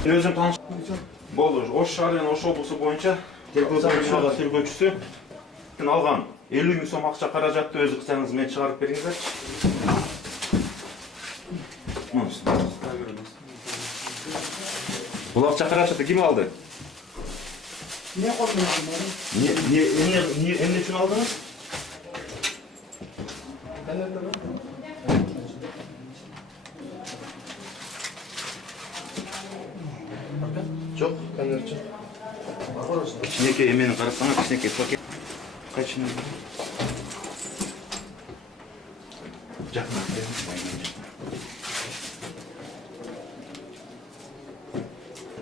Өзүм тааныш. Болду. Ош шаары менен Ош облусу боюнча тергөөчүсү алган 50 000 сом акча каражатты өз кысаңыз менен чыгарып бериңизерчи. Бул акча каражатты ким алды? Ne korkuyorsun? Эмне үчүн алдыңыз? Жок, конверт жок. Кичинекей эмени карасаңыз, кичинекей пакет. Кайчын? Жакын бериңиз.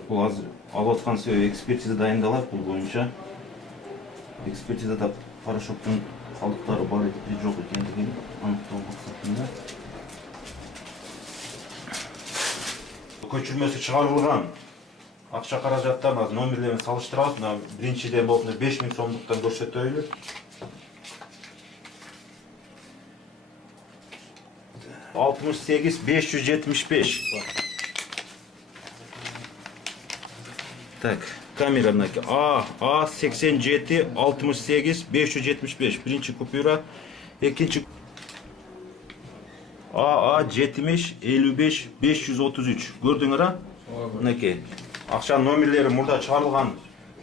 Бул азыр алып аткан экспертиза дайындалат, бул боюнча. Экспертизада порошоктун калдыктары бар же жок экендигин аныктоо максатында. Көчүрмөсү чыгарылган акча каражаттарын номерлерин салыштырабыз. Мына биринчиден болуп 5 000 сомдуктан көрсөтөлү. Altmış sekiz 575. Так, камераныкі А 87 68 575. Birinci kupюра, ikinci A 70 55 533. Gördüңөр а? Мынакей. Акча номерлери мурда чыгарылган.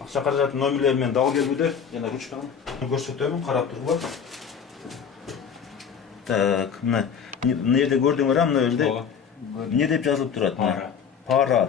Акча каражаттын номерлери менен дал келбүдө. Жана ручканы көрсөтөмүн, карап туруңар. Так, мына жерде көрдүңөр а, мына жерде эмне деп жазылып турат? Пара.